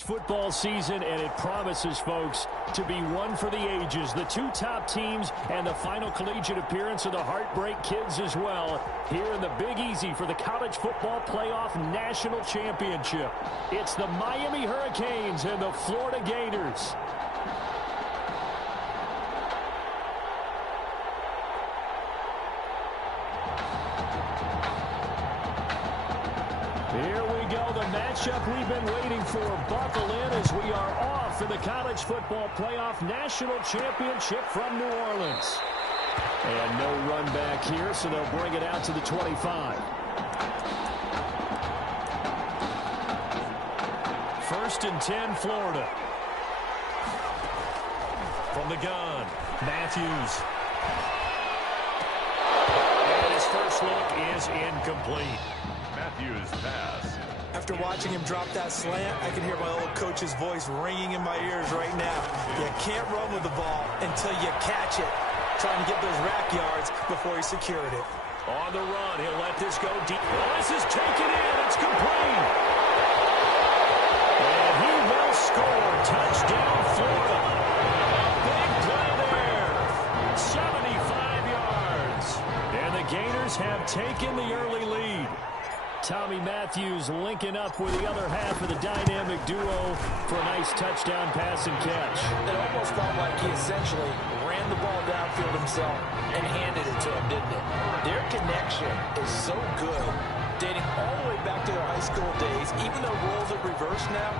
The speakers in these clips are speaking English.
Football season, and it promises, folks, to be one for the ages. The two top teams and the final collegiate appearance of the Heartbreak Kids as well here in the Big Easy for the College Football Playoff National Championship. It's the Miami Hurricanes and the Florida Gators. Here we go, the matchup we've been waiting for. Buckle in as we are off in the College Football Playoff National Championship from New Orleans. And no run back here, so they'll bring it out to the 25. First and 10, Florida. From the gun, Matthews. And his first look is incomplete. Matthews pass. After watching him drop that slant, I can hear my old coach's voice ringing in my ears right now. You can't run with the ball until you catch it. Trying to get those rack yards before he secured it. On the run, he'll let this go deep. Well, this is taken in. It's complete. And he will score. Touchdown, Florida. Big play there. 75 yards. And the Gators have taken the early lead. Tommy Matthews linking up with the other half of the dynamic duo for a nice touchdown pass and catch. It almost felt like he essentially ran the ball downfield himself and handed it to him, didn't it? Their connection is so good, dating all the way back to their high school days. Even though roles are reversed now,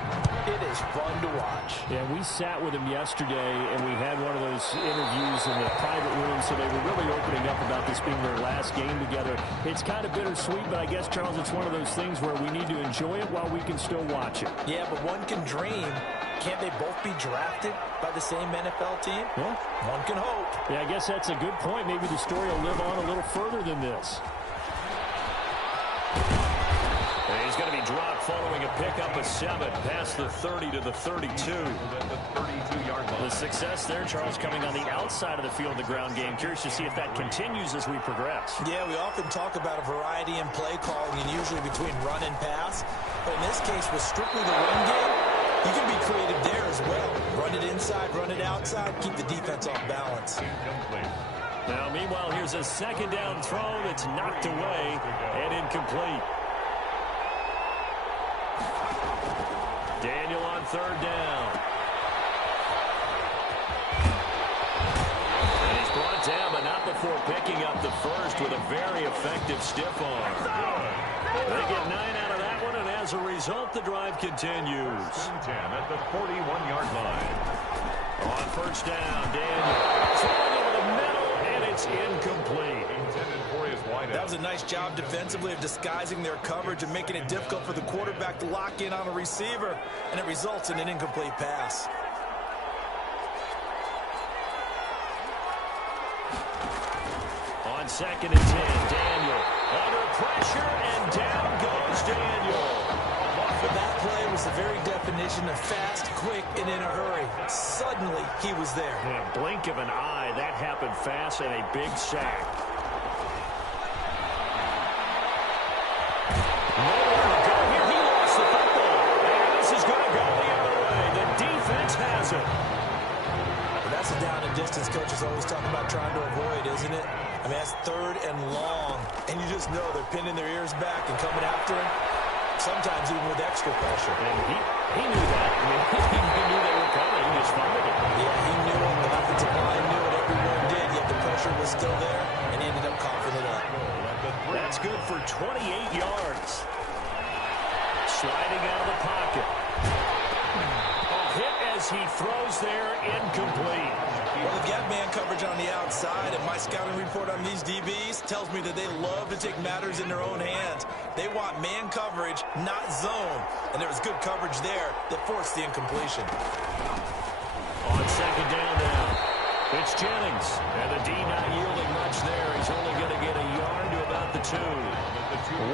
it is fun to watch. Yeah, we sat with him yesterday, and we had one of those interviews in the private room, so they were really opening up about this being their last game together. It's kind of bittersweet, but I guess, Charles, it's one of those things where we need to enjoy it while we can still watch it. Yeah, but one can dream. Can't they both be drafted by the same NFL team? Yeah. One can hope. Yeah, I guess that's a good point. Maybe the story will live on a little further than this. And he's going to be dropped following a pickup of 7 past the 30 to the 32. At the 32-yard line. The success there, Charles, coming on the outside of the field, the ground game. Curious to see if that continues as we progress. Yeah, we often talk about a variety in play calling and usually between run and pass. But in this case, with strictly the run game, you can be creative there as well. Run it inside, run it outside, keep the defense off balance. Incomplete. Now, meanwhile, here's a second down throw that's knocked away and incomplete. Daniel on third down. And he's brought down, but not before picking up the first with a very effective stiff arm. They get 9 out of that one, and as a result, the drive continues. 10 at the 41-yard line. On first down, Daniel throwing over the middle, and it's incomplete. Intended for his wideout. That was a nice job defensively of disguising their coverage and making it difficult for the quarterback to lock in on a receiver, and it results in an incomplete pass. On second and 10, Daniel under pressure, and down goes Daniel. But that play was the very definition of fast, quick, and in a hurry. Suddenly, he was there. In a blink of an eye, that happened fast, and a big sack. Nowhere to go here. He lost the football. And this is going to go the other way. The defense has it. But that's a down and distance coach is always talking about trying to avoid, isn't it? I mean, that's third and long. And you just know they're pinning their ears back and coming after him. Sometimes even with extra pressure. And he knew that. I mean, he knew they were coming. He just fumbled it. Yeah, he knew it. The offensive line knew it. Everyone did. Yet the pressure was still there, and he ended up coughing it up. That's good for 28 yards. Sliding out of the pocket. A hit as he throws there, incomplete. Well, they've got man coverage on the outside, and my scouting report on these DBs tells me that they love to take matters in their own hands. They want man coverage, not zone. And there was good coverage there that forced the incompletion. On second down now, it's Jennings. And the D not yielding much there. He's only going to get a yard to about the 2.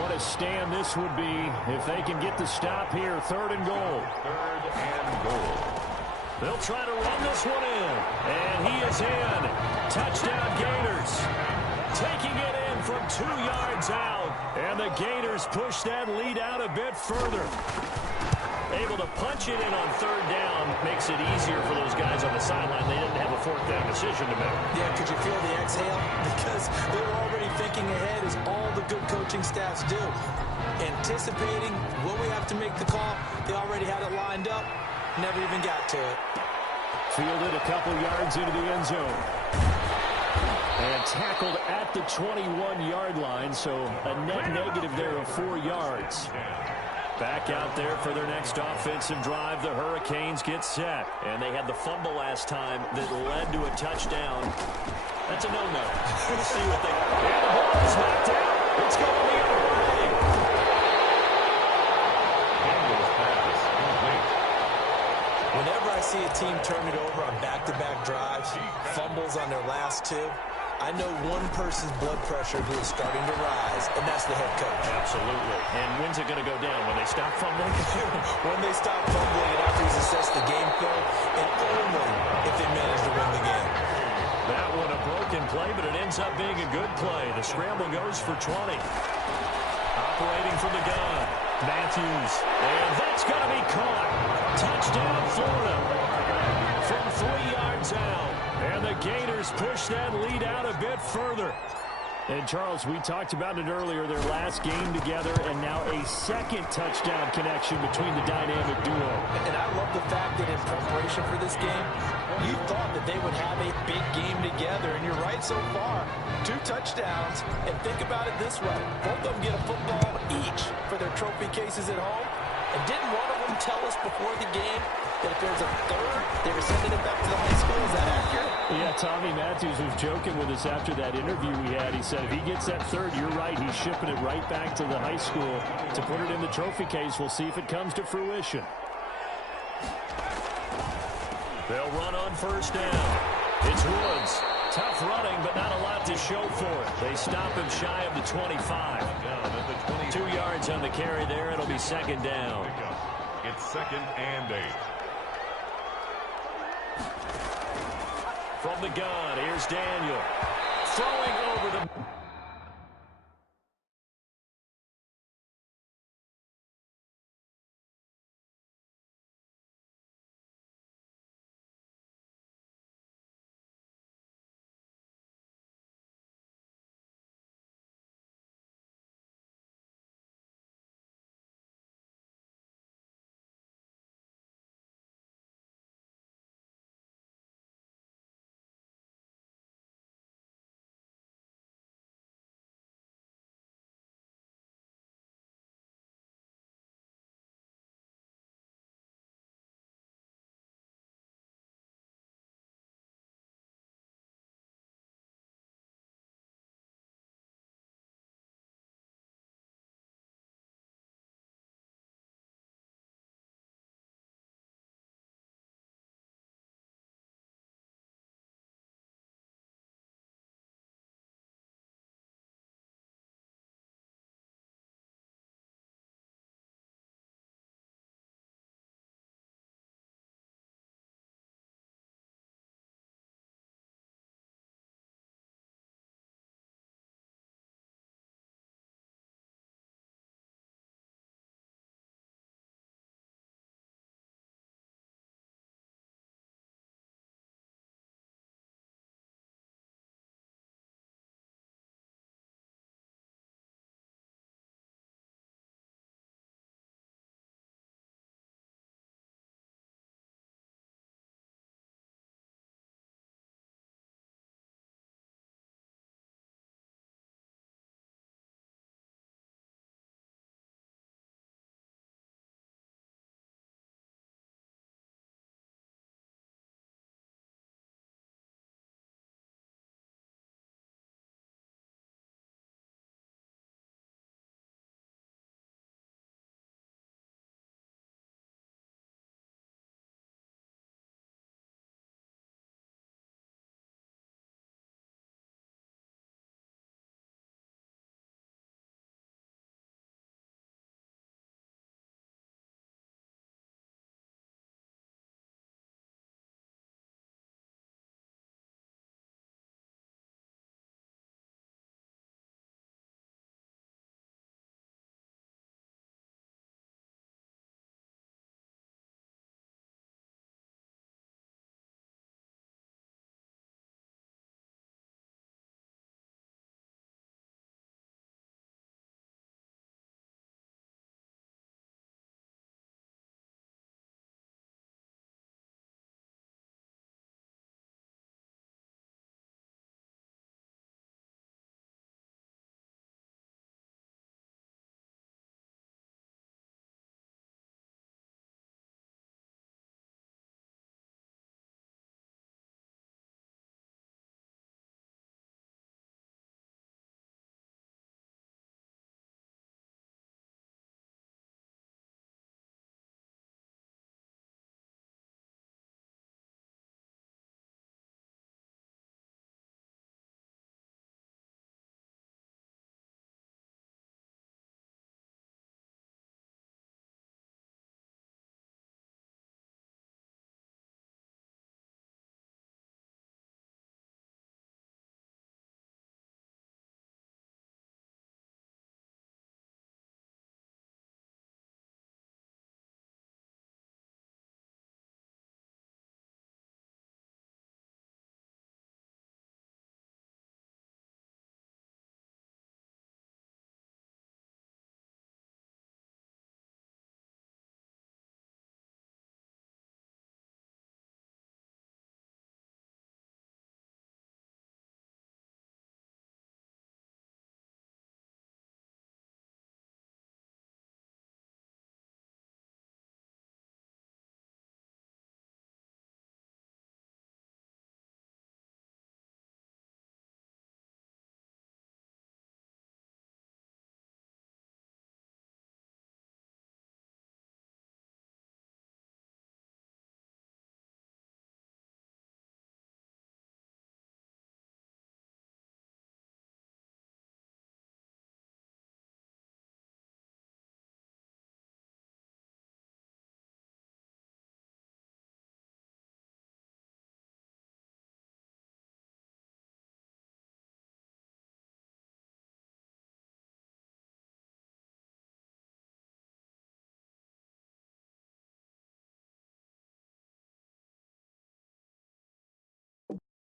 What a stand this would be if they can get the stop here. Third and goal. Third and goal. They'll try to run this one in. And he is in. Touchdown Gators. Taking it in from 2 yards out. And the Gators push that lead out a bit further. Able to punch it in on third down makes it easier for those guys on the sideline. They didn't have a fourth down decision to make. Yeah, could you feel the exhale? Because they were already thinking ahead, as all the good coaching staffs do. Anticipating, will we have to make the call? They already had it lined up. Never even got to it. Fielded a couple yards into the end zone. And tackled at the 21-yard line, so a net negative there of 4 yards. Back out there for their next offensive drive. The Hurricanes get set. And they had the fumble last time that led to a touchdown. That's a no-no. We'll see what they... And the ball is knocked out. It's going the other way. Daniel's pass complete. Whenever I see a team turn it over on back-to-back drives, fumbles on their last two, I know one person's blood pressure who is starting to rise, and that's the head coach. Absolutely. And when's it going to go down? When they stop fumbling? When they stop fumbling and after he's assessed the game film, and only if they manage to win the game. That one a broken play, but it ends up being a good play. The scramble goes for 20. Operating from the gun, Matthews. And that's going to be caught. Touchdown, Florida. From 3 yards out. And the Gators push that lead out a bit further. And, Charles, we talked about it earlier, their last game together, and now a second touchdown connection between the dynamic duo. And I love the fact that in preparation for this game, you thought that they would have a big game together, and you're right so far. 2 touchdowns, and think about it this way. Both of them get a football each for their trophy cases at home. And didn't one of them tell us before the game that if there's a third, they were sending it back to the high school? Is that accurate? Yeah, Tommy Matthews was joking with us after that interview we had. He said if he gets that third, you're right, he's shipping it right back to the high school to put it in the trophy case. We'll see if it comes to fruition. They'll run on first down. It's Woods. Tough running, but not a lot to show for it. They stop him shy of the 25. Down at the 20. 2 yards on the carry there. It'll be second down. It's 2nd and 8. From the gun, here's Daniel. Throwing over the...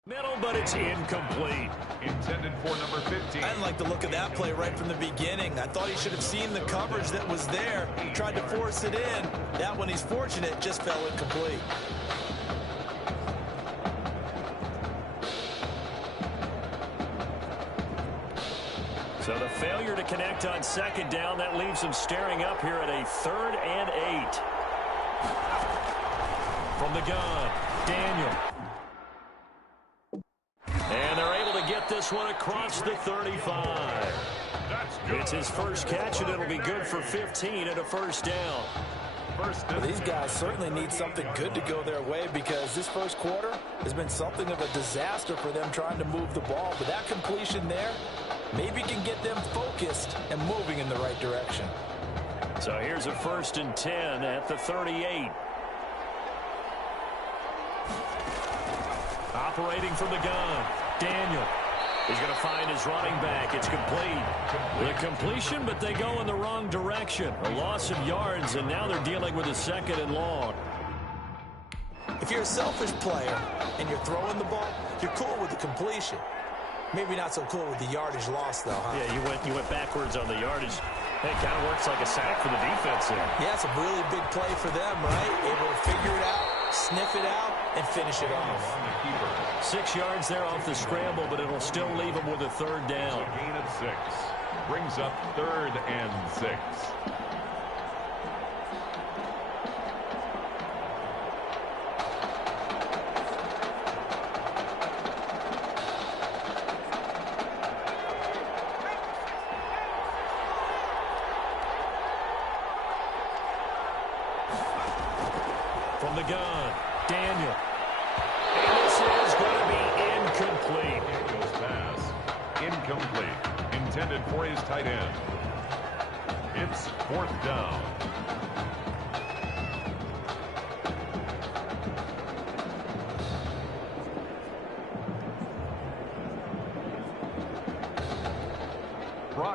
Middle, but it's incomplete. Intended for number 15. I didn't like the look of that play right from the beginning. I thought he should have seen the coverage that was there, tried to force it in. That one, he's fortunate, just fell incomplete. So the failure to connect on second down, that leaves him staring up here at a 3rd and 8. From the gun, Daniel. And they're able to get this one across the 35. It's his first catch, and it'll be good for 15 and a first down. Well, these guys certainly need something good to go their way because this first quarter has been something of a disaster for them trying to move the ball. But that completion there maybe can get them focused and moving in the right direction. So here's a 1st and 10 at the 38. Operating from the gun, Daniel. He's going to find his running back. It's complete. The completion, but they go in the wrong direction. A loss of yards, and now they're dealing with a 2nd and long. If you're a selfish player and you're throwing the ball, you're cool with the completion. Maybe not so cool with the yardage loss, though, huh? Yeah, you went backwards on the yardage. Hey, it kind of works like a sack for the defense there. Yeah, it's a really big play for them, right? Able to figure it out, sniff it out, and finish it off. 6 yards there off the scramble, but it'll still leave them with a 3rd down. A gain of 6. Brings up 3rd and 6. From the gun, Daniel. And this is going to be incomplete. Daniel's pass. Incomplete. Intended for his tight end. It's 4th down.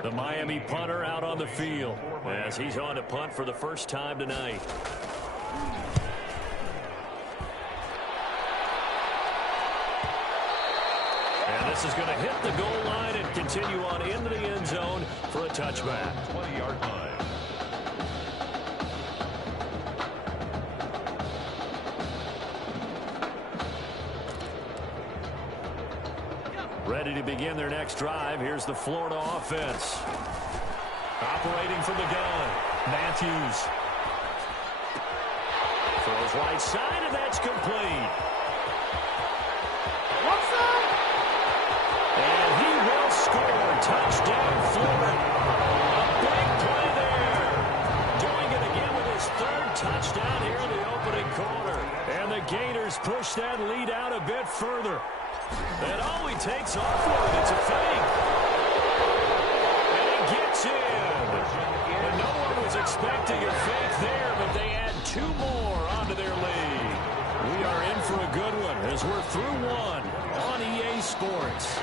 The Miami punter out on the field as he's on to punt for the first time tonight. And this is going to hit the goal line and continue on into the end zone for a touchback. 20-yard line. Ready to begin their next drive. Here's the Florida offense. Operating from the gun, Matthews. Throws right side, and that's complete. And he will score. Touchdown, Florida. A big play there. Doing it again with his 3rd touchdown here in the opening quarter. And the Gators push that lead out a bit further. And oh, he takes off with it. It's a fake. And he gets in. And no one was expecting a fake there, but they add 2 more onto their lead. We are in for a good one as we're through 1 on EA Sports.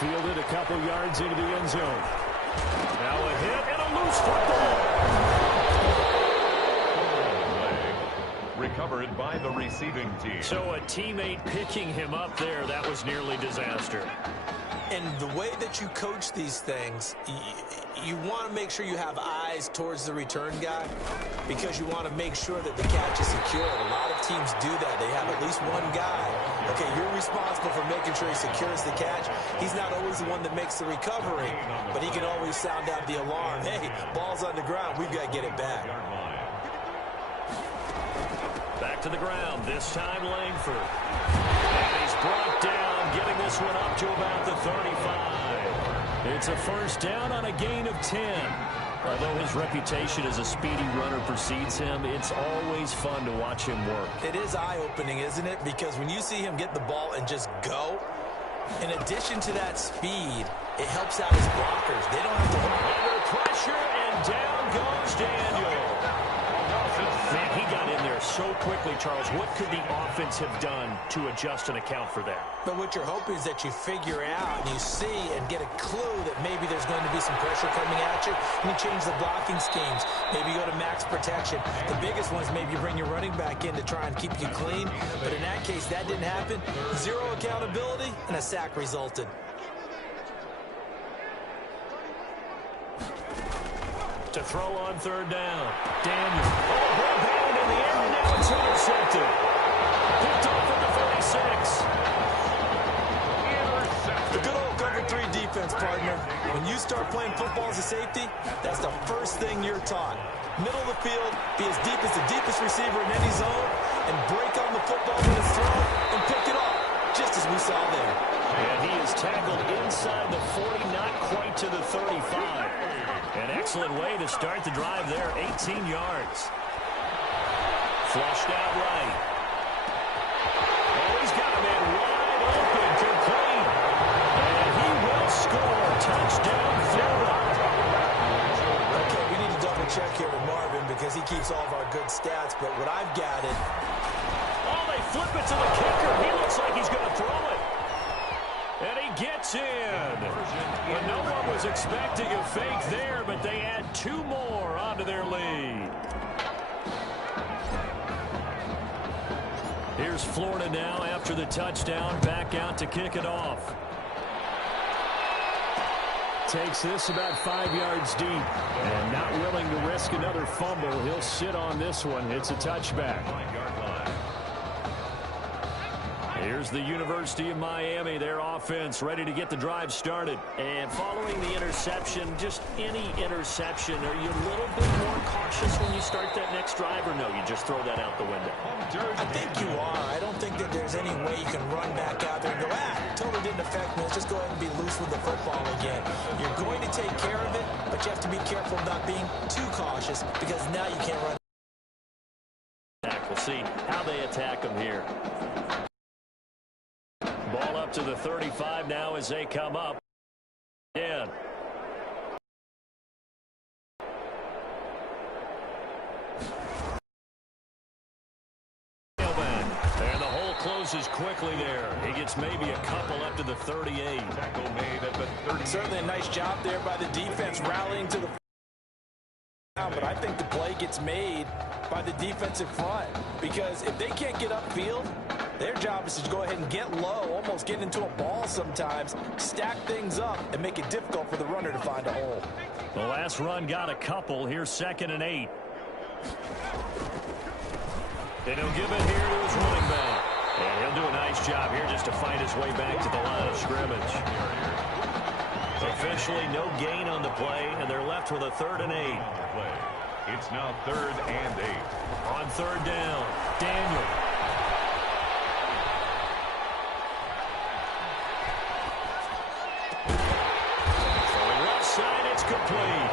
Fielded a couple yards into the end zone. Now a hit and a loose football. Recovered by the receiving team. So a teammate picking him up there, that was nearly disaster. And the way that you coach these things, you want to make sure you have eyes towards the return guy because you want to make sure that the catch is secured. A lot of teams do that. They have at least one guy. Okay, you're responsible for making sure he secures the catch. He's not always the one that makes the recovery, but he can always sound out the alarm. Hey, ball's on the ground. We've got to get it back. Back to the ground, this time Langford. And he's brought down, getting this one up to about the 35. It's a first down on a gain of 10. Although his reputation as a speedy runner precedes him, it's always fun to watch him work. It is eye-opening, isn't it? Because when you see him get the ball and just go, in addition to that speed, it helps out his blockers. They don't have to hold under pressure, and down goes Daniel. Man, he got in there so quickly, Charles. What could the offense have done to adjust and account for that? But what you're hoping is that you figure out and you see and get a clue that maybe there's going to be some pressure coming at you, and you change the blocking schemes. Maybe you go to max protection. The biggest one is maybe you bring your running back in to try and keep you clean. But in that case, that didn't happen. Zero accountability, and a sack resulted. To throw on third down. Daniel. Oh, ball batted in the air, and now it's intercepted. Picked off at the 46. The good old cover 3 defense, partner. When you start playing football as a safety, that's the first thing you're taught. Middle of the field, be as deep as the deepest receiver in any zone, and break on the football when it's thrown and pick it off, just as we saw there. And he is tackled inside the 40, not quite to the 35. An excellent way to start the drive there, 18 yards. Flushed out right. Oh, he's got a man wide open, complete. And he will score. Touchdown, Florida. Okay, we need to double check here with Marvin because he keeps all of our good stats, but what I've got it. Oh, they flip it to the kicker. He looks like he's going to throw it. And he gets in. But no one was expecting a fake there, but they add 2 more onto their lead. Here's Florida now after the touchdown, back out to kick it off. Takes this about 5 yards deep. And not willing to risk another fumble. He'll sit on this one. It's a touchback. Here's the University of Miami, their offense ready to get the drive started. And following the interception, just any interception, are you a little bit more cautious when you start that next drive, or no, you just throw that out the window? I think you are. I don't think that there's any way you can run back out there and go, totally didn't affect me. Let's just go ahead and be loose with the football again. You're going to take care of it, but you have to be careful of not being too cautious because now you can't run. We'll see how they attack them here. Ball up to the 35 now as they come up. Yeah. And the hole closes quickly there. He gets maybe a couple up to the 38. Tackle made at the 30. Certainly a nice job there by the defense rallying to the. But I think the play gets made by the defensive front because if they can't get upfield, their job is to go ahead and get low, almost get into a ball sometimes, stack things up, and make it difficult for the runner to find a hole. The last run got a couple. Here's 2nd and 8. And he'll give it here to his running back. And he'll do a nice job here just to find his way back to the line of scrimmage. Officially no gain on the play, and they're left with a 3rd and 8. It's now 3rd and 8. On 3rd down, Daniel. Complete.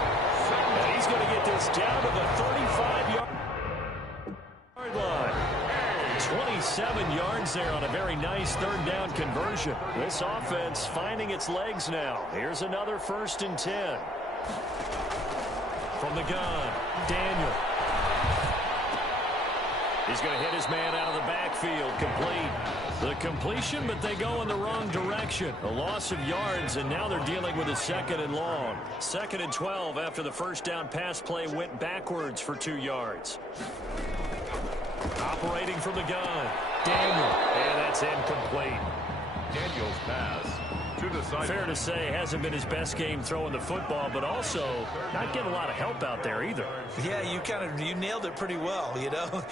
And he's going to get this down to the 35-yard line. 27 yards there on a very nice 3rd down conversion. This offense finding its legs now. Here's another 1st and 10. From the gun, Daniel. He's going to hit his man out of the backfield. Complete. The completion, but they go in the wrong direction. A loss of yards, and now they're dealing with a 2nd and long. 2nd and 12 after the 1st down pass play went backwards for 2 yards. Operating from the gun, Daniel. And that's incomplete. Daniel's pass to the side. Fair to say, hasn't been his best game throwing the football, but also not getting a lot of help out there either. Yeah, you nailed it pretty well, you know.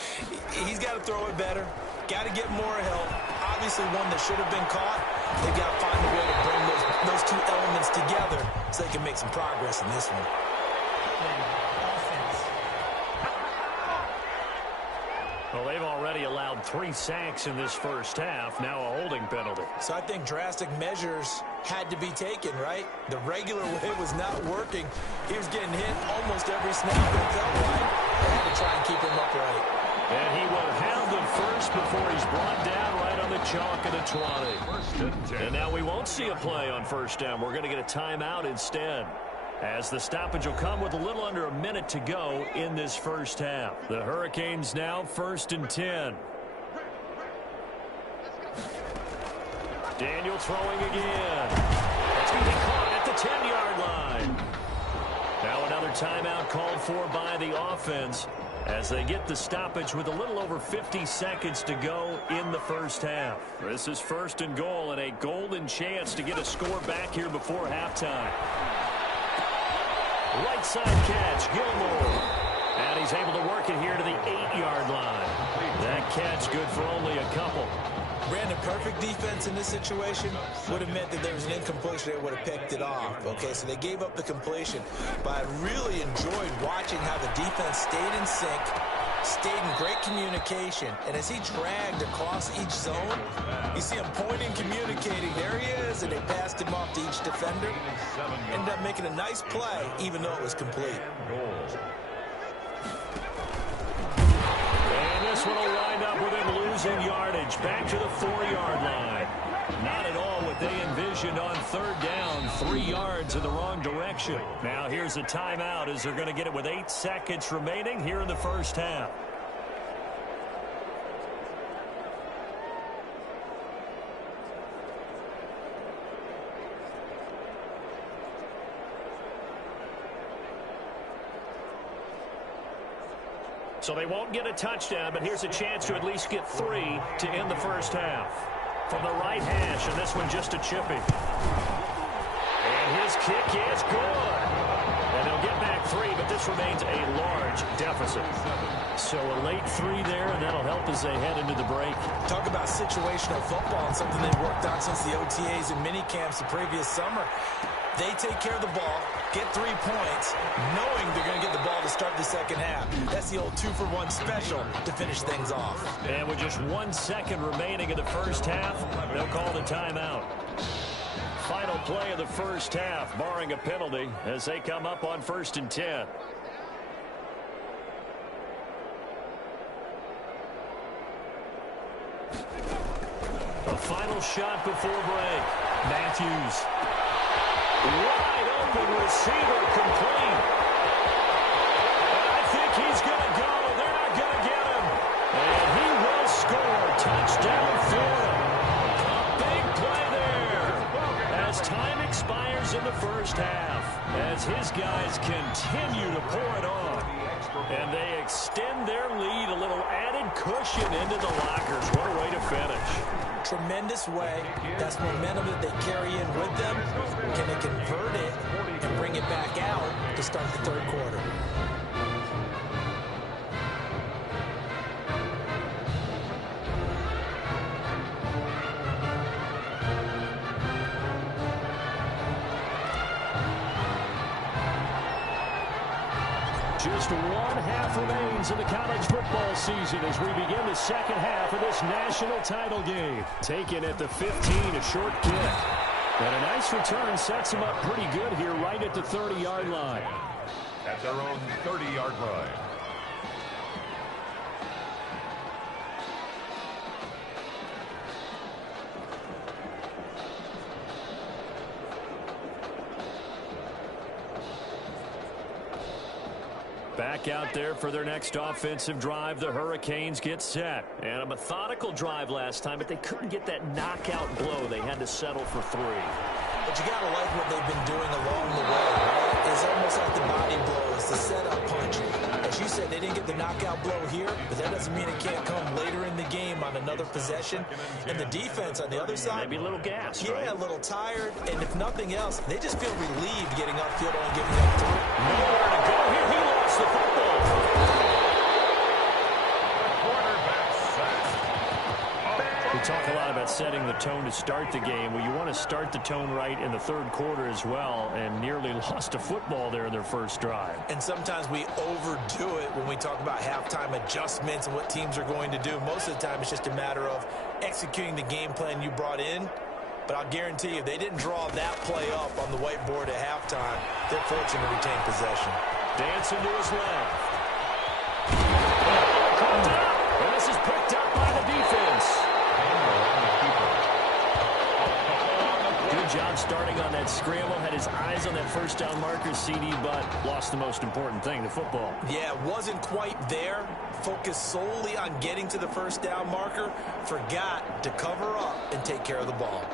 He's got to throw it better. Got to get more help. Obviously one that should have been caught. They've got to find a way to bring those 2 elements together so they can make some progress in this one. Well, they've already allowed 3 sacks in this 1st half, now a holding penalty. So I think drastic measures had to be taken, right? The regular way was not working. He was getting hit almost every snap that felt right. They had to try and keep him upright. And he will have the first before he's brought down right on the chalk at a 20. And now we won't see a play on 1st down. We're going to get a timeout instead. as the stoppage will come with a little under a minute to go in this first half. The Hurricanes now 1st and 10. Daniel throwing again. It's going to be caught at the 10-yard line. Now another timeout called for by the offense as they get the stoppage with a little over 50 seconds to go in the first half. This is 1st and goal and a golden chance to get a score back here before halftime. Right side catch, Gilmore. And he's able to work it here to the 8-yard line. That catch good for only a couple. Brandon, perfect defense in this situation would have meant that there was an incompletion. They would have picked it off. Okay, so they gave up the completion. But I really enjoyed watching how the defense stayed in sync, stayed in great communication. And as he dragged across each zone, you see him pointing, communicating. There he is, and they passed him off to each defender. Ended up making a nice play, even though it was complete. And this one will wind up with him losing yardage back to the 4-yard line. Not at all what they envisioned on 3rd down, 3 yards in the wrong direction. Now here's a timeout as they're going to get it with 8 seconds remaining here in the first half. So they won't get a touchdown, but here's a chance to at least get 3 to end the first half. From the right hash, and this one just a chippy. And his kick is good. And they'll get back 3, but this remains a large deficit. So a late 3 there, and that'll help as they head into the break. Talk about situational football and something they've worked on since the OTAs and mini camps the previous summer. They take care of the ball, get 3 points, knowing they're going to get the ball to start the second half. That's the old 2-for-1 special to finish things off. And with just 1 second remaining in the first half, they'll call the timeout. Final play of the first half, barring a penalty, as they come up on 1st and 10. A final shot before break. Matthews. Wide open receiver, complete. And I think he's going to go. They're not going to get him. And he will score. Touchdown, Florida. A big play there. As time expires in the first half, as his guys continue to pour it on. And they extend their lead, a little added cushion into the lockers. What a way to finish. Tremendous way. That's momentum that they carry in with them. Can they convert it and bring it back out to start the 3rd quarter? Just 1 half remains in the college football season as we begin the second half of this national title game. Taken at the 15, a short kick. And a nice return sets him up pretty good here right at the 30-yard line. At their own 30-yard line. Back out there for their next offensive drive. The Hurricanes get set. And a methodical drive last time, but they couldn't get that knockout blow. They had to settle for 3. But you got to like what they've been doing along the way, right? It's almost like the body blows, the setup punch. As you said, they didn't get the knockout blow here, but that doesn't mean it can't come later in the game on another possession. And the defense on the other side, maybe a little gas, yeah, right? a little tired. And if nothing else, they just feel relieved getting upfield and giving up 3. Nowhere to go here. He lost the football. We talk a lot about setting the tone to start the game. Well, you want to start the tone right in the 3rd quarter as well, and nearly lost a football there in their first drive. And sometimes we overdo it when we talk about halftime adjustments and what teams are going to do. Most of the time, it's just a matter of executing the game plan you brought in. But I'll guarantee you, if they didn't draw that play up on the whiteboard at halftime, they're fortunate to retain possession. Dancing to his left. Caught up, and this is picked up by the defense. Good job starting on that scramble. Had his eyes on that first down marker, CD, but lost the most important thing, the football. Yeah, wasn't quite there. Focused solely on getting to the first down marker. Forgot to cover up and take care of the ball.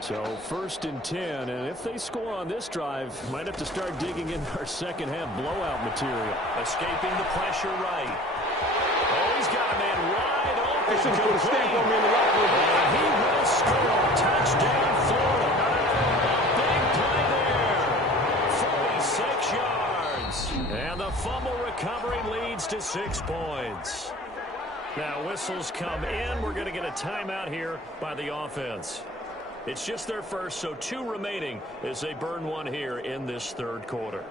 So 1st and 10, and if they score on this drive, might have to start digging in our second half blowout material. Escaping the pressure right. Oh, he's got a man wide open. They should have put a stamp on me in the locker room. And he will score. Touchdown, Florida. A big play there. 46 yards. And the fumble recovery leads to 6 points. Now whistles come in. We're going to get a timeout here by the offense. It's just their first, so 2 remaining as they burn one here in this 3rd quarter.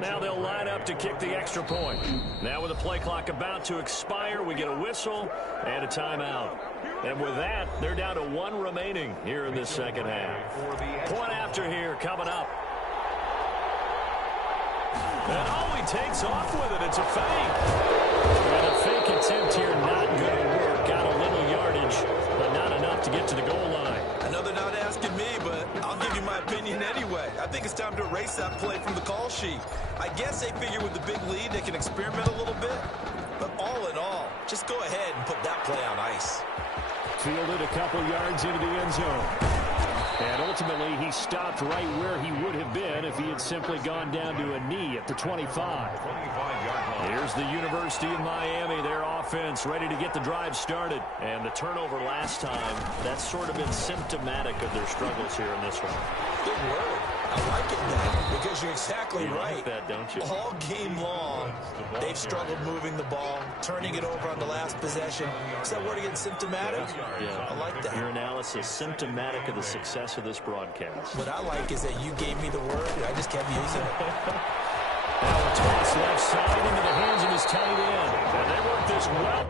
Now they'll line up to kick the extra point. Now with the play clock about to expire, we get a whistle and a timeout. And with that, they're down to 1 remaining here in this 2nd half. Point after here coming up. And oh, he takes off with it. It's a fake. And a fake attempt here not going to work. Got a little yardage, but not enough to get to the goal line. Another not asking me, but I'll give you my opinion anyway. I think it's time to erase that play from the call sheet. I guess they figure with the big lead they can experiment a little bit. But all in all, just go ahead and put that play on ice. Fielded a couple yards into the end zone. And ultimately, he stopped right where he would have been if he had simply gone down to a knee at the 25. 25-yard line. Here's the University of Miami, their offense ready to get the drive started. And the turnover last time, that's sort of been symptomatic of their struggles here in this one. Good word. I like it, Dan, because you're exactly right. Like that, don't you? All game long, they've struggled moving the ball, turning it over on the last possession. Is that word again, symptomatic? Yeah. I like that. Your analysis, symptomatic of the success of this broadcast. What I like is that you gave me the word, and I just kept using it. Now a toss left side into the hands of his tight end. And they work this well.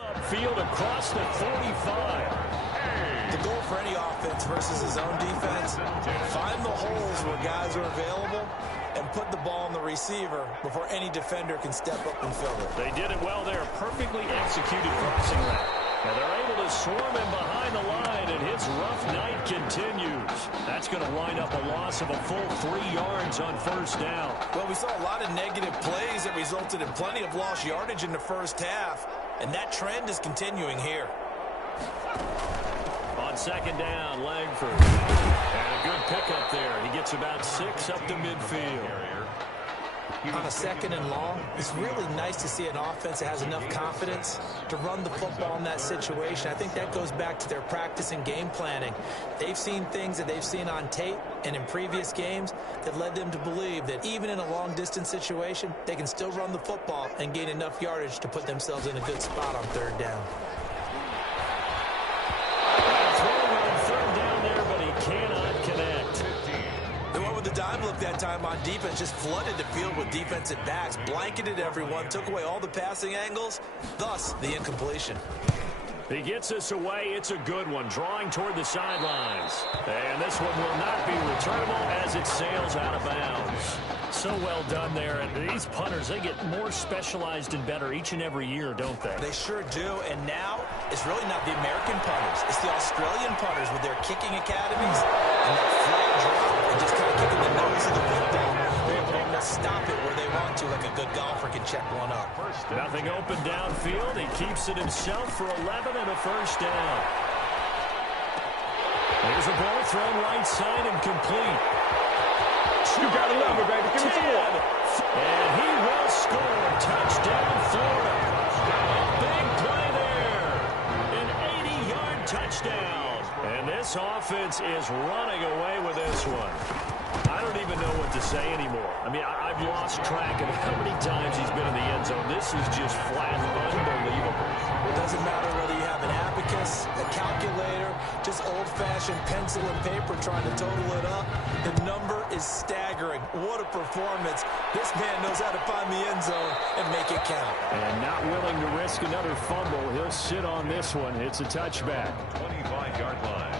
Upfield across the 45. The goal for any offense versus his own defense, find the holes where guys are available and put the ball on the receiver before any defender can step up and fill it. They did it well there. Perfectly executed crossing route. And they're able to swarm him behind the line, and his rough night continues. That's going to wind up a loss of a full 3 yards on first down. Well, we saw a lot of negative plays that resulted in plenty of lost yardage in the first half, and that trend is continuing here. On second down, Langford. And a good pickup there. He gets about 6 up to midfield. on a second and long, it's really nice to see an offense that has enough confidence to run the football in that situation. I think that goes back to their practice and game planning. They've seen things that they've seen on tape and in previous games that led them to believe that even in a long-distance situation, they can still run the football and gain enough yardage to put themselves in a good spot on third down. Throwing on third down there, but he cannot connect. They went with the dime look that time on defense, just flooded the field with defensive backs, blanketed everyone, took away all the passing angles, thus the incompletion. He gets us away. It's a good one, drawing toward the sidelines. And this one will not be returnable as it sails out of bounds. So well done there. And these punters, they get more specialized and better each and every year, don't they? They sure do. And now it's really not the American punters. It's the Australian punters with their kicking academies and that flat drop and just kind of kicking the nose of the football. They're able to almost stop it where they want to, like a good golfer can check one up. Nothing open downfield. He keeps it himself for 11 and a first down. Here's a ball thrown right side and complete. You gotta love it, baby. Give me some more. And he will score. Touchdown, Florida. Big play there. An 80-yard touchdown. And this offense is running away with this one. I don't even know what to say anymore. I mean, I've lost track of how many times he's been in the end zone. This is just flat unbelievable. It doesn't matter whether you have an abacus, a calculator, just old-fashioned pencil and paper trying to total it up. The number is staggering. What a performance. This man knows how to find the end zone and make it count. And not willing to risk another fumble. He'll sit on this one. It's a touchback. 25-yard line.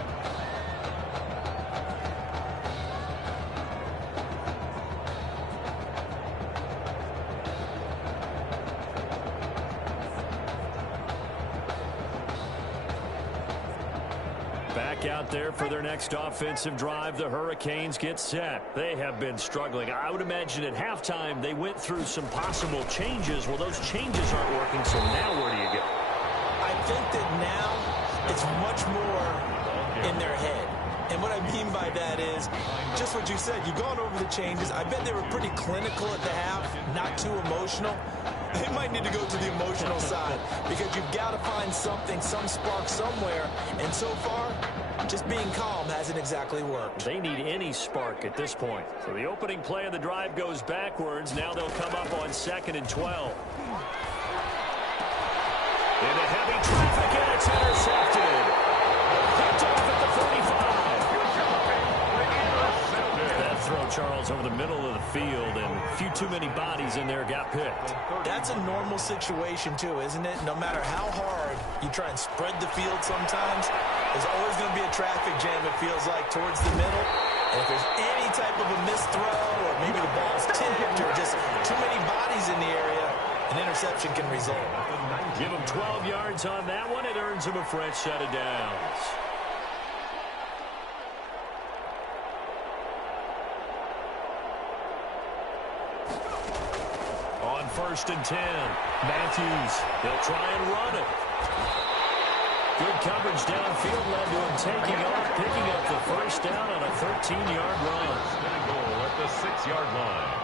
Back out there for their next offensive drive. The Hurricanes get set. They have been struggling. I would imagine at halftime they went through some possible changes. Well, those changes aren't working, so now where do you go? I think that now it's much more in their head. And what I mean by that is just what you said. You've gone over the changes. I bet they were pretty clinical at the half, not too emotional. They might need to go to the emotional side because you've got to find something, some spark somewhere. And so far, just being calm hasn't exactly worked. They need any spark at this point. So the opening play of the drive goes backwards. Now they'll come up on 2nd and 12. Into heavy traffic, and it's intercepted. Picked off at the 45. That throw, Charles, over the middle of the field, and a few too many bodies in there got picked. That's a normal situation, too, isn't it? No matter how hard you try and spread the field sometimes, there's always going to be a traffic jam, it feels like, towards the middle. And if there's any type of a missed throw, or maybe the ball's tipped, or just too many bodies in the area, an interception can result. Give him 12 yards on that one. It earns him a fresh set of downs. On 1st and 10, Matthews. He'll try and run it. Good coverage downfield led to him taking off, picking up the first down on a 13-yard run. Spinning goal at the 6-yard line.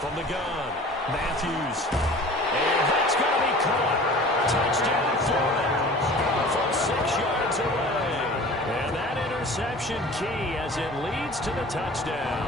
From the gun, Matthews. And that's going to be caught. Touchdown, Florida. From 6 yards away. And that interception key as it leads to the touchdown.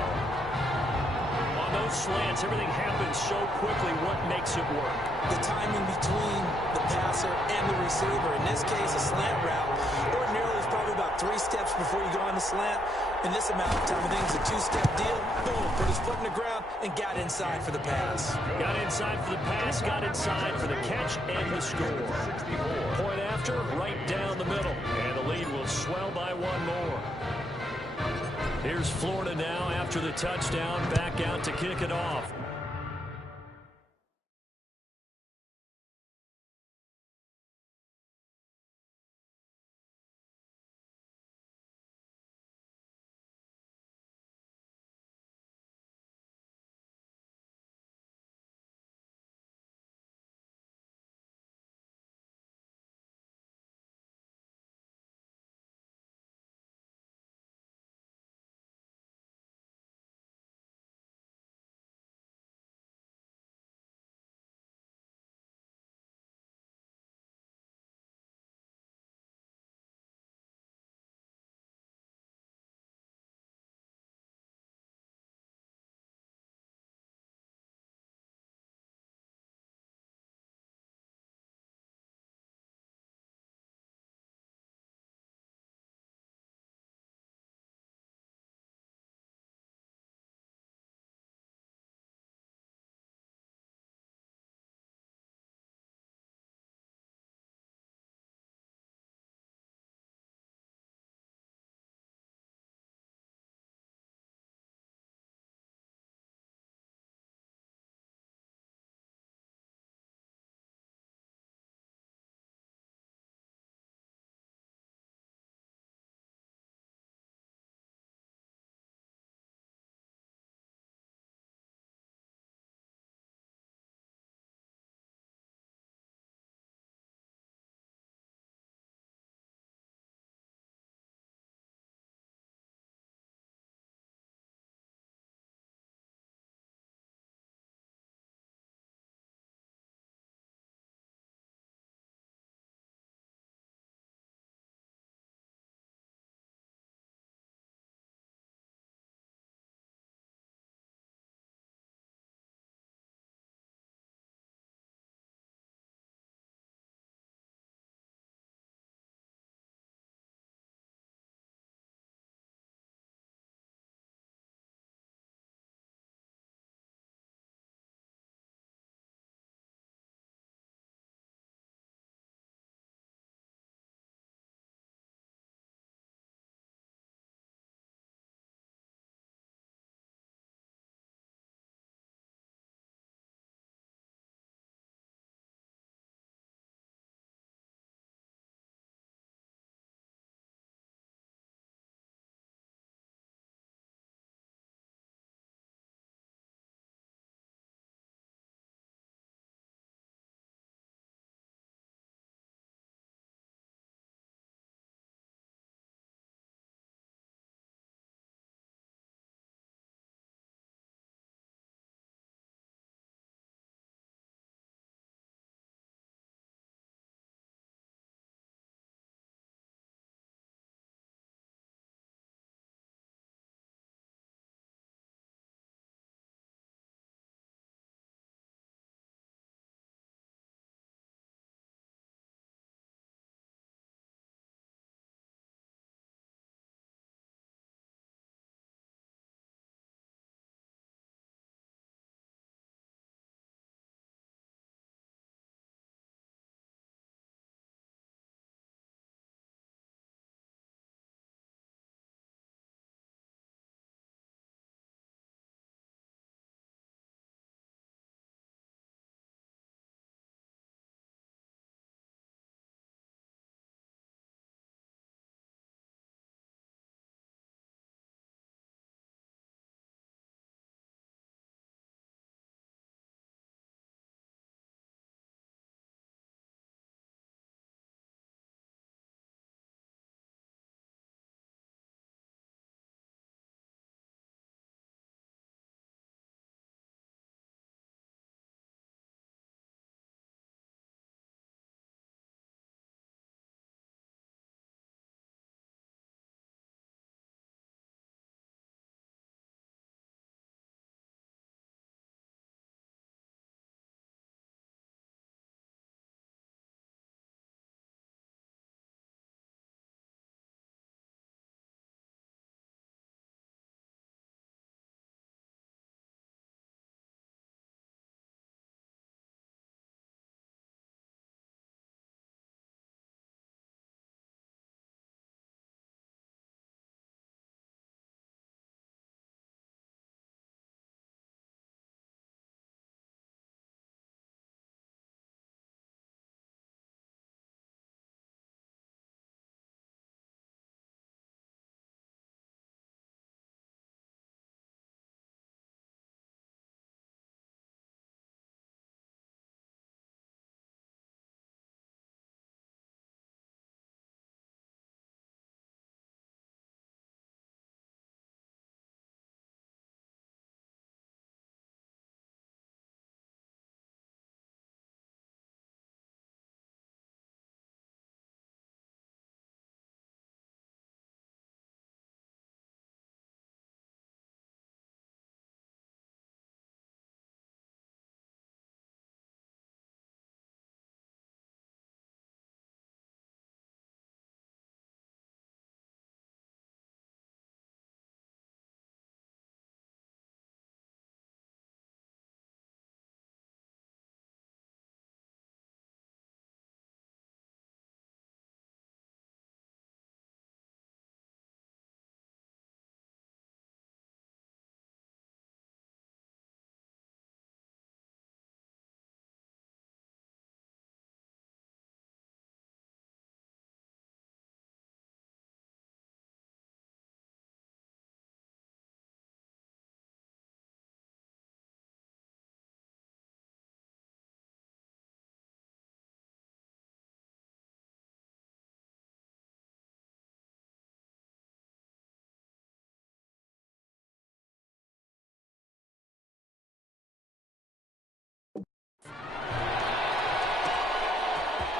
On those slants, everything happens so quickly. What makes it work? The timing between the passer and the receiver. In this case, a slant route. Ordinarily, it's probably about 3 steps before you go on the slant. In this amount of time, I think it's a 2-step deal. Boom, put his foot in the ground and got inside for the pass. Got inside for the pass, got inside for the catch and the score. Point after, right down the middle. And the lead will swell by 1 more. Here's Florida now after the touchdown, back out to kick it off.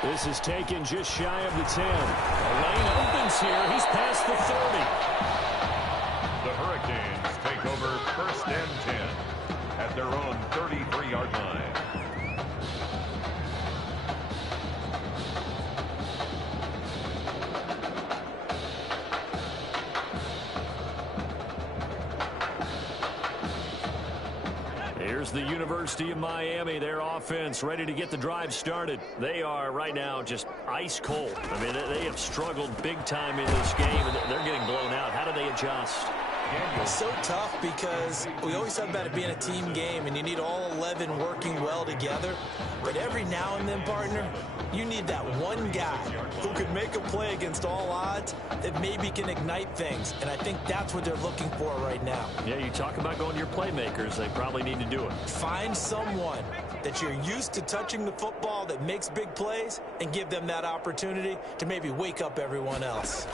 This is taken just shy of the 10. A lane opens here. He's past the 30. The Hurricanes take over 1st and 10 at their own 33-yard line. Here's the University of Miami, their offense ready to get the drive started. They are right now just ice cold. I mean, they have struggled big time in this game, and they're getting blown out. How do they adjust? It's so tough because we always talk about it being a team game, and you need all 11 working well together. But every now and then, partner, you need that one guy who can make a play against all odds that maybe can ignite things. And I think that's what they're looking for right now. Yeah, you talk about going to your playmakers. They probably need to do it. Find someone that you're used to touching the football that makes big plays and give them that opportunity to maybe wake up everyone else.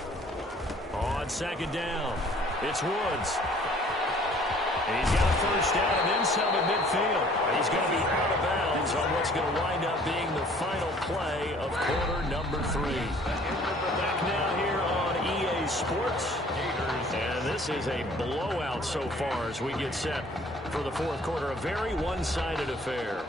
On 2nd down, it's Woods. He's got a first down and then some at midfield. He's going to be out of bounds on what's going to wind up being the final play of quarter number 3. Back now here on EA Sports. And this is a blowout so far as we get set for the 4th quarter. A very one-sided affair.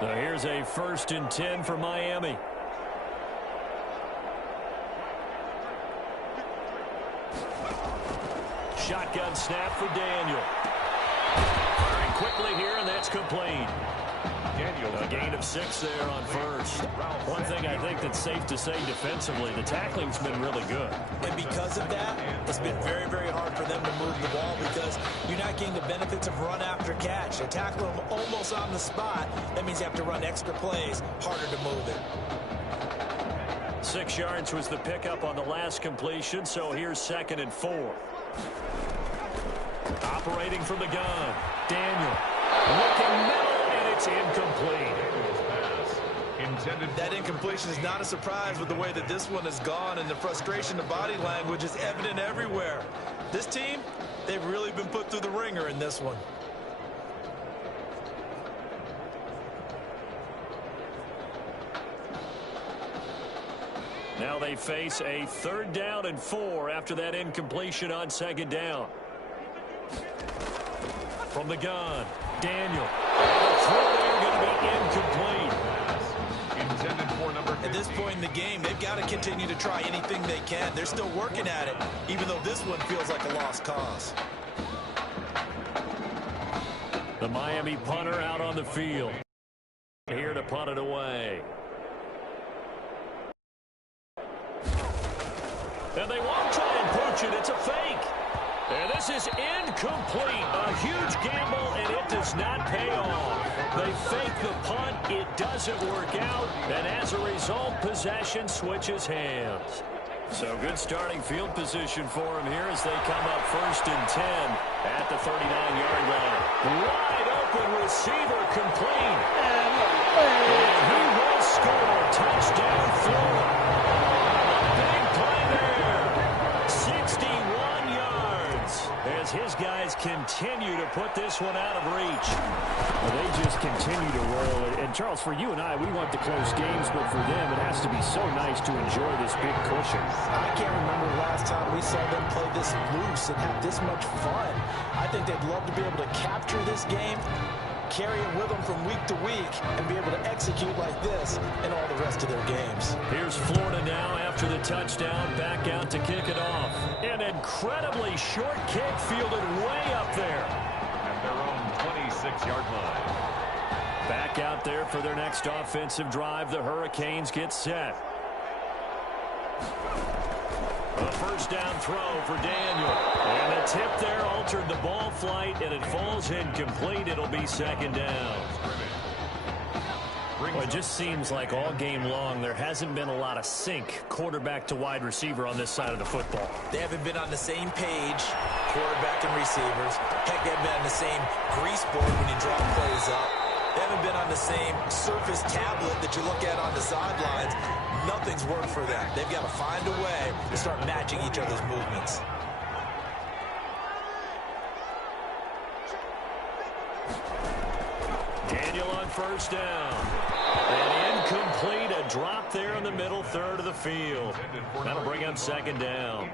So here's a 1st and 10 for Miami. Shotgun snap for Daniel. Firing quickly here, and that's complete. A gain of 6 there on 1st. One thing I think that's safe to say defensively, the tackling's been really good. And because of that, it's been very, very hard for them to move the ball because you're not getting the benefits of run after catch. They tackle them almost on the spot. That means you have to run extra plays, harder to move it. 6 yards was the pickup on the last completion, so here's 2nd and 4. Operating from the gun, Daniel. Looking middle, and it's incomplete. That incompletion is not a surprise with the way that this one has gone, and the frustration of body language is evident everywhere. This team, they've really been put through the ringer in this one. Now they face a 3rd down and 4 after that incompletion on 2nd down. From the gun, Daniel. The throw there going to be incomplete. Intended for number 15. At this point in the game, they've got to continue to try anything they can. They're still working at it, even though this one feels like a lost cause. The Miami punter out on the field. Here to punt it away. And they won't try and pooch it. It's a fake. And this is incomplete. A huge gamble, and it does not pay off. They fake the punt. It doesn't work out. And as a result, possession switches hands. So good starting field position for him here as they come up 1st and 10 at the 39-yard line. Wide open receiver complete. And he will score. Touchdown, Florida. Big play there. 61 yards as his guys continue to put this one out of reach. Well, they just continue to roll. And, Charles, for you and I, we want the close games, but for them, it has to be so nice to enjoy this big cushion. I can't remember the last time we saw them play this loose and have this much fun. I think they'd love to be able to capture this game, carry it with them from week to week, and be able to execute like this in all the rest of their games. Here's Florida now after the touchdown, back out to kick it off. An incredibly short kick fielded way up there. At their own 26-yard line. Back out there for their next offensive drive. The Hurricanes get set. A 1st down throw for Daniel. And a tip there altered the ball flight, and it falls incomplete. It'll be 2nd down. Well, it just seems like all game long there hasn't been a lot of sync quarterback to wide receiver on this side of the football. They haven't been on the same page, quarterback and receivers. Heck, they haven't been on the same grease board when you draw plays up. They haven't been on the same surface tablet that you look at on the sidelines. Nothing's worked for them. They've got to find a way to start matching each other's movements. first down. And incomplete, a drop there in the middle third of the field. That'll bring up second down.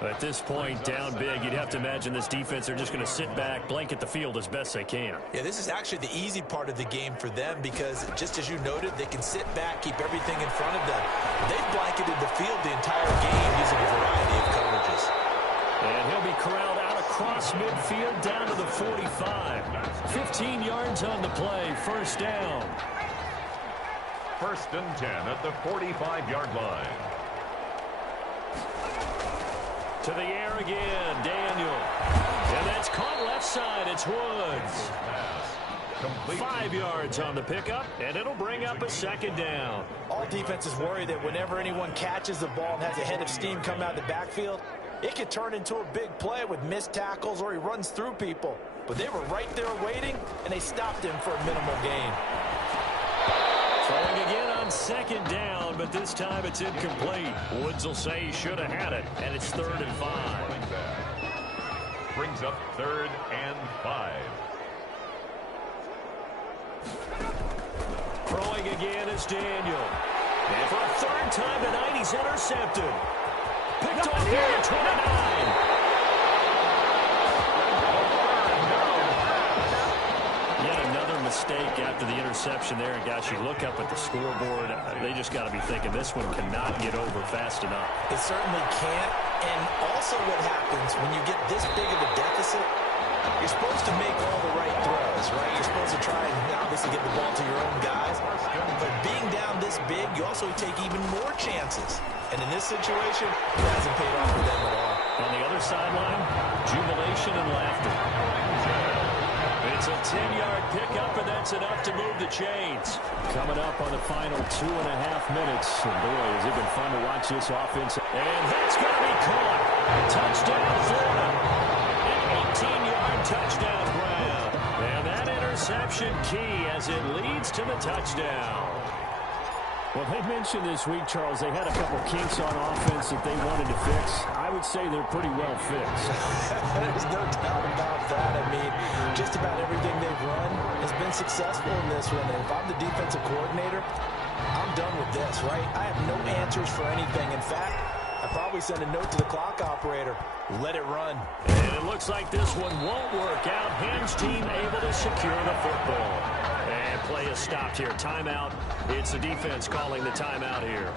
At this point, down big, you'd have to imagine this defense are just going to sit back, blanket the field as best they can. Yeah, this is actually the easy part of the game for them because, just as you noted, they can sit back, keep everything in front of them. They've blanketed the field the entire game using a variety of coverages. And he'll be corralled out across midfield down to the 45. 15 yards on the play, first down. First and 10 at the 45-yard line. To the air again, Daniel. And that's caught left side. It's Woods. 5 yards on the pickup, and it'll bring up a second down. All defenses worry that whenever anyone catches the ball and has a head of steam come out of the backfield, it could turn into a big play with missed tackles or he runs through people. But they were right there waiting, and they stopped him for a minimal gain. Throwing again on second down, but this time it's incomplete. Woods will say he should have had it, and it's 3rd and 5. Brings up 3rd and 5. Throwing again is Daniel. And for a third time tonight, he's intercepted. Picked off here at 29. Mistake after the interception there, and guys, you look up at the scoreboard, they just got to be thinking this one cannot get over fast enough. It certainly can't, and also what happens when you get this big of a deficit, you're supposed to make all the right throws, right? You're supposed to try and obviously get the ball to your own guys, but being down this big, you also take even more chances, and in this situation, it hasn't paid off for them at all. On the other sideline, jubilation and laughter. It's a 10-yard pickup, and that's enough to move the chains. Coming up on the final 2.5 minutes. And boy, has it been fun to watch this offense. And that's going to be caught. Touchdown, Florida. An 18-yard touchdown grab. And that interception key as it leads to the touchdown. Well, they mentioned this week, Charles, they had a couple kinks on offense that they wanted to fix. I would say they're pretty well fixed. There's no doubt about that. I mean, just about everything they've run has been successful in this one. And if I'm the defensive coordinator, I'm done with this, right? I have no answers for anything. In fact, I probably send a note to the clock operator. Let it run. And it looks like this one won't work out. Hens team able to secure the football. And play is stopped here. Timeout. It's the defense calling the timeout here.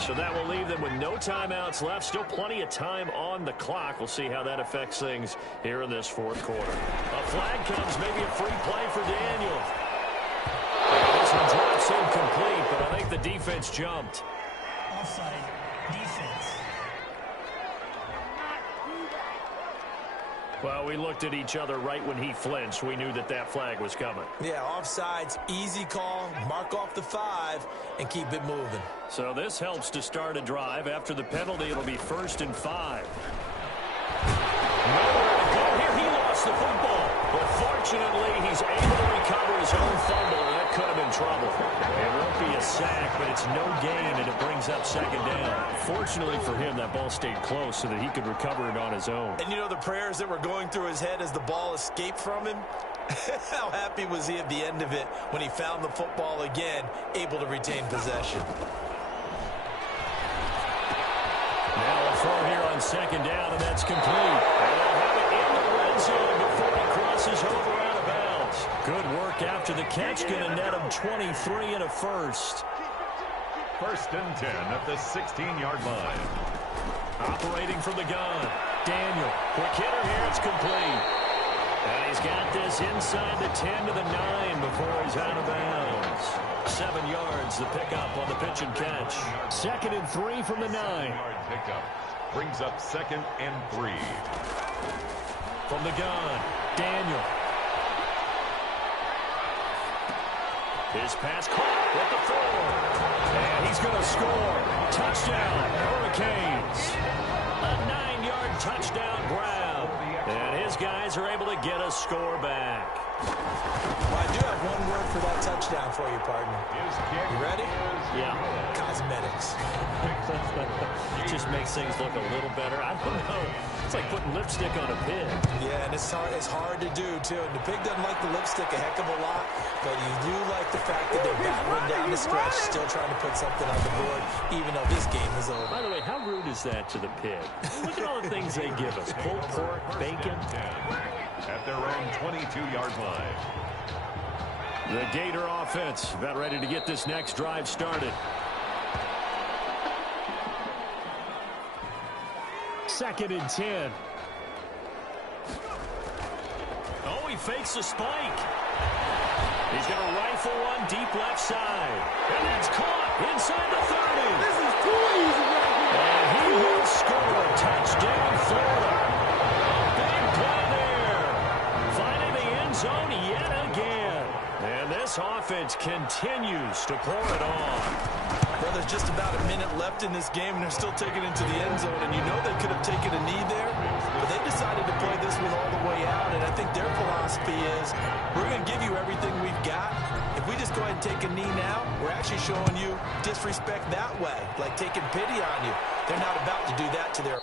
So that will leave them with no timeouts left. Still plenty of time on the clock. We'll see how that affects things here in this fourth quarter. A flag comes, maybe a free play for Daniel. This one drops incomplete, but I think the defense jumped. Offside, defense. Well, we looked at each other right when he flinched. We knew that that flag was coming. Yeah, offsides, easy call, mark off the 5, and keep it moving. So this helps to start a drive. After the penalty, it'll be 1st and 5. Nowhere to go here. He lost the football. But fortunately, he's able to recover his own fumble, and that could have been trouble. It won't be a sack, but it's no gain, and it brings up second down. Fortunately for him, that ball stayed close so that he could recover it on his own. And you know the prayers that were going through his head as the ball escaped from him? How happy was he at the end of it when he found the football again, able to retain possession? Now a throw here on second down, and that's complete. And they'll have it in the red zone before he crosses over out of bounds. Good work after the catch. Going to net him 23 and a first. 1st and 10 at the 16-yard line. Operating from the gun. Daniel. Quick hitter here. It's complete. And he's got this inside the 10 to the 9 before he's out of bounds. 7 yards, the pickup on the pitch and catch. 2nd and 3 from the 9. 7-yard pickup brings up 2nd and 3. From the gun, Daniel. His pass caught with the 4. And he's going to score. Touchdown, Hurricanes. A 9-yard touchdown grab. And his guys are able to get a score back. Well, I do have one word for that touchdown for you, partner. You ready? Yeah. Cosmetics. Just makes things look a little better. I don't know. It's like putting lipstick on a pig. Yeah, and it's hard to do, too. And the pig doesn't like the lipstick a heck of a lot, but you do like the fact that they're battling down the stretch, still trying to put something on the board, even though this game is over. By the way, how rude is that to the pig? Look at all the things they give us. Pulled pork, bacon. At their own 22-yard line. The Gator offense about ready to get this next drive started. Second and 10. Oh, he fakes the spike. He's going to rifle one deep left side. And that's caught inside the 30. This is too easy right here. And he will score. Touchdown, Florida. Big play there. Finding the end zone yet again. And this offense continues to pour it on. Well, there's just about a minute left in this game, and they're still taking it to the end zone. And you know they could have taken a knee there, but they decided to play this one all the way out. And I think their philosophy is, we're going to give you everything we've got. If we just go ahead and take a knee now, we're actually showing you disrespect that way, like taking pity on you. They're not about to do that to their...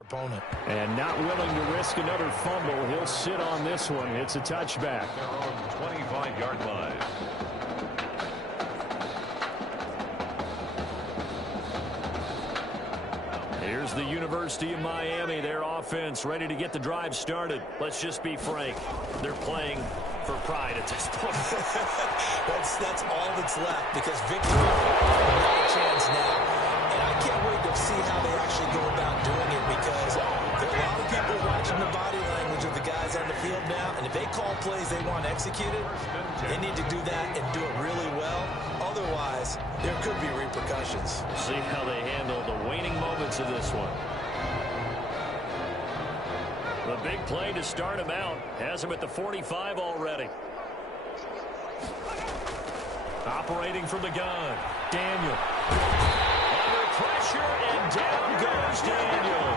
opponent. And not willing to risk another fumble. He'll sit on this one. It's a touchback. Their own 25-yard line. Here's the University of Miami, their offense ready to get the drive started. Let's just be frank. They're playing for pride at this point. that's all that's left, because victory, not a chance now. And I can't wait to see how they actually go about doing it, because there are a lot of people watching the body language of the guys on the field now, and if they call plays they want executed, they need to do that and do it really well. Otherwise, there could be repercussions. See how they handle the waning moments of this one. The big play to start him out. Has him at the 45 already. separating from the gun. Daniel. Under pressure, and down goes Daniel.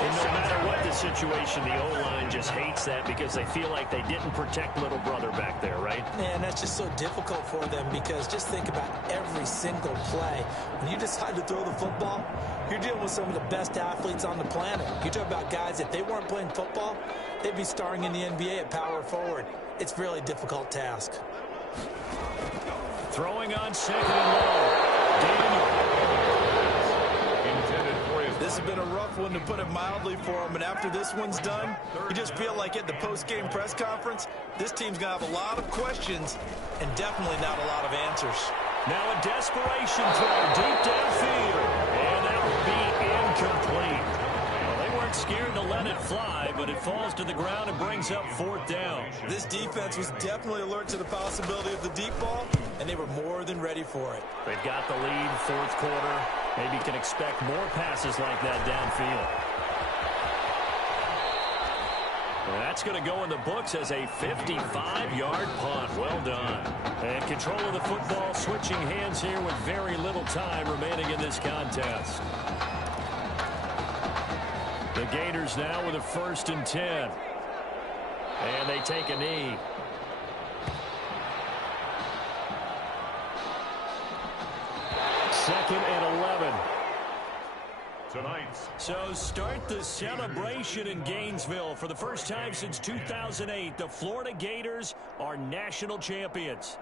And no matter what the situation, the O-line just hates that because they feel like they didn't protect little brother back there, right? Man, that's just so difficult for them because just think about every single play. When you decide to throw the football, you're dealing with some of the best athletes on the planet. You talk about guys, if they weren't playing football, they'd be starring in the NBA at power forward. It's a really difficult task. Throwing on second and long. Daniel. This has been a rough one, to put it mildly, for him. And after this one's done, you just feel like at the post-game press conference, this team's going to have a lot of questions and definitely not a lot of answers. Now a desperation throw deep downfield. And that will be incomplete. Well, they weren't scared to let it fly, but it falls to the ground and brings up fourth down. This defense was definitely alert to the possibility of the deep ball, and they were more than ready for it. They've got the lead, fourth quarter. Maybe can expect more passes like that downfield. Well, that's going to go in the books as a 55-yard punt. Well done. And control of the football, switching hands here with very little time remaining in this contest. The Gators now with a 1st and 10. And they take a knee. Second and 11. Tonight's. So start the celebration in Gainesville. For the first time since 2008, the Florida Gators are national champions.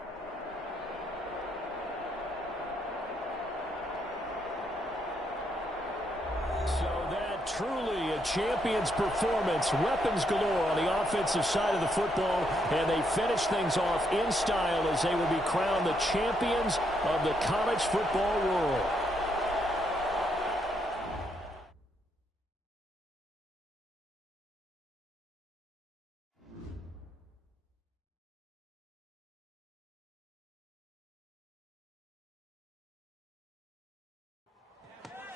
So that truly a champion's performance. Weapons galore on the offensive side of the football, and they finish things off in style as they will be crowned the champions of the college football world.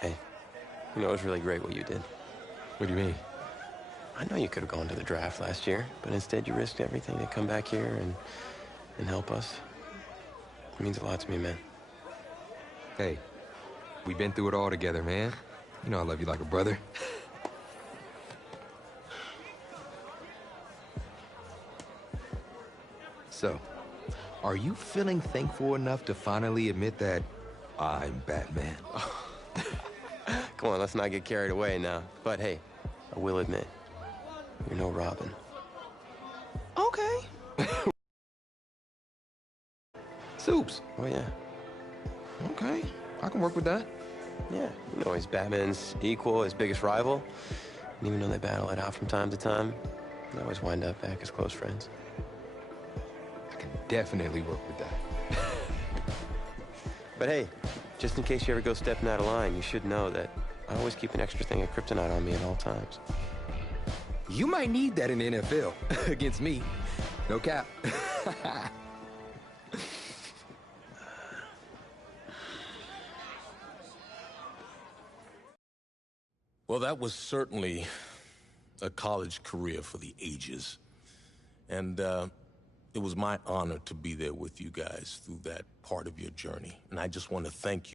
Hey, you know, it was really great what you did. What do you mean? I know you could have gone to the draft last year, but instead you risked everything to come back here and help us. It means a lot to me, man. Hey, we've been through it all together, man. You know I love you like a brother. So, are you feeling thankful enough to finally admit that I'm Batman? Come on, let's not get carried away now. But hey, I will admit, you're no Robin. Okay. Soups. Oh, yeah. Okay, I can work with that. Yeah, you know, he's Batman's equal, his biggest rival. And even though they battle it out from time to time, they always wind up back as close friends. I can definitely work with that. But hey, just in case you ever go stepping out of line, you should know that I always keep an extra thing of kryptonite on me at all times. You might need that in the NFL. Against me. No cap. Well, that was certainly a college career for the ages. And it was my honor to be there with you guys through that part of your journey. And I just want to thank you.